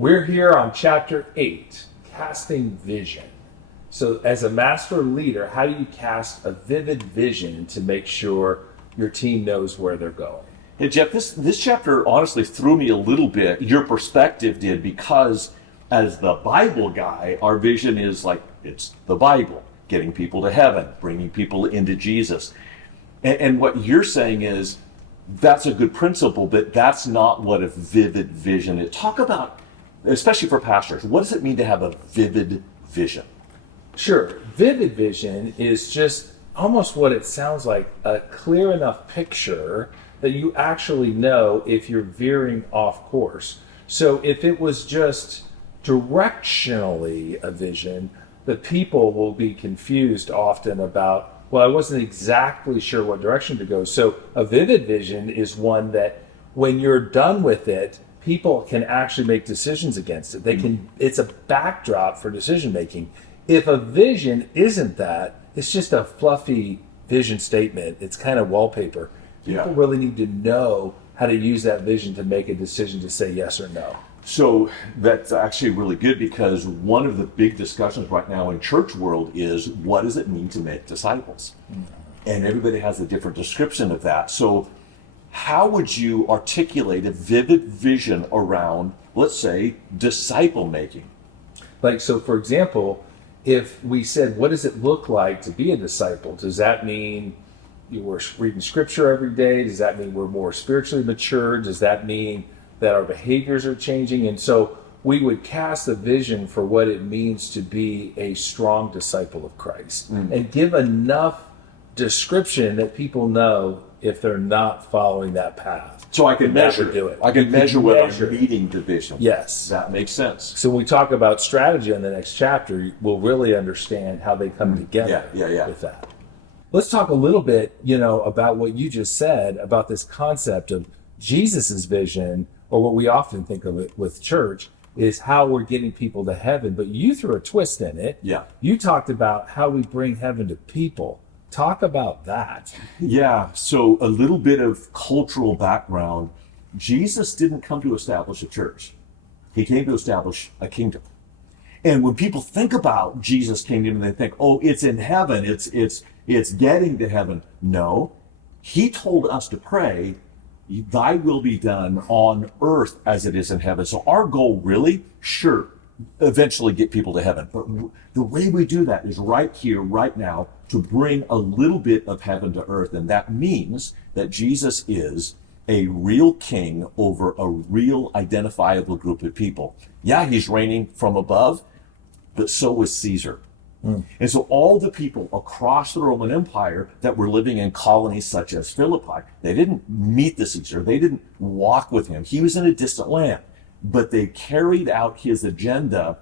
We're here on chapter 8, casting vision. So as a master leader, how do you cast a vivid vision to make sure your team knows where they're going? Hey, Jeff, this chapter honestly threw me a little bit. Your perspective did, because as the Bible guy, our vision is like, it's the Bible, getting people to heaven, bringing people into Jesus. And what you're saying is, that's a good principle, but that's not what a vivid vision is. Talk about, especially for pastors, what does it mean to have a vivid vision? Sure. Vivid vision is just almost what it sounds like, a clear enough picture that you actually know if you're veering off course. So if it was just directionally a vision, the people will be confused often about, well, I wasn't exactly sure what direction to go. So a vivid vision is one that when you're done with it, people can actually make decisions against it. They can, it's a backdrop for decision making. If a vision isn't that, it's just a fluffy vision statement. It's kind of wallpaper. People really need to know how to use that vision to make a decision to say yes or no. So that's actually really good, because one of the big discussions right now in church world is, what does it mean to make disciples? And everybody has a different description of that. So how would you articulate a vivid vision around, let's say, disciple making? Like, so for example, if we said, what does it look like to be a disciple? Does that mean we're reading scripture every day? Does that mean we're more spiritually mature? Does that mean that our behaviors are changing? And so we would cast a vision for what it means to be a strong disciple of Christ, and give enough description that people know if they're not following that path. So I can measure it. I can measure whether I'm meeting the vision. Yes. That makes sense. So when we talk about strategy in the next chapter, we'll really understand how they come together with that. Let's talk a little bit, about what you just said about this concept of Jesus's vision, or what we often think of it with church, is how we're getting people to heaven. But you threw a twist in it. Yeah. You talked about how we bring heaven to people. Talk about that. Yeah. So a little bit of cultural background. Jesus didn't come to establish a church. He came to establish a kingdom. And when people think about Jesus' kingdom, they think, oh, it's in heaven. It's getting to heaven. No, he told us to pray, thy will be done on earth as it is in heaven. So our goal really, eventually get people to heaven. But the way we do that is right here, right now, to bring a little bit of heaven to earth. And that means that Jesus is a real king over a real identifiable group of people. Yeah, he's reigning from above, but so was Caesar. And so all the people across the Roman Empire that were living in colonies such as Philippi, they didn't meet the Caesar. They didn't walk with him. He was in a distant land, but they carried out his agenda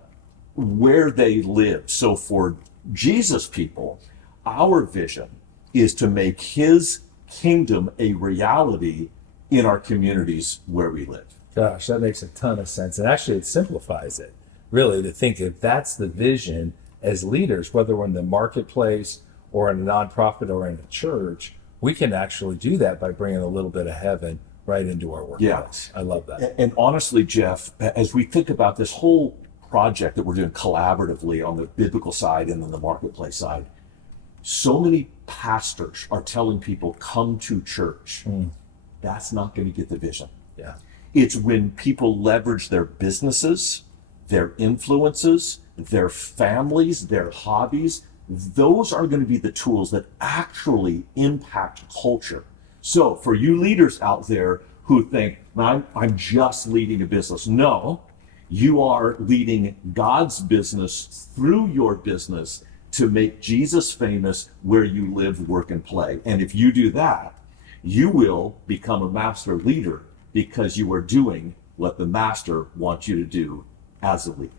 where they lived. So for Jesus people, our vision is to make his kingdom a reality in our communities where we live. Gosh, that makes a ton of sense. And actually it simplifies it, really, to think if that's the vision as leaders, whether we're in the marketplace or in a nonprofit or in a church, we can actually do that by bringing a little bit of heaven right into our workplace. I love that. And honestly, Jeff, as we think about this whole project that we're doing collaboratively on the biblical side and then the marketplace side, so many pastors are telling people, come to church. That's not going to get the vision. Yeah. It's when people leverage their businesses, their influences, their families, their hobbies, those are going to be the tools that actually impact culture. So for you leaders out there who think, I'm just leading a business. No, you are leading God's business through your business to make Jesus famous where you live, work, and play. And if you do that, you will become a master leader, because you are doing what the master wants you to do as a leader.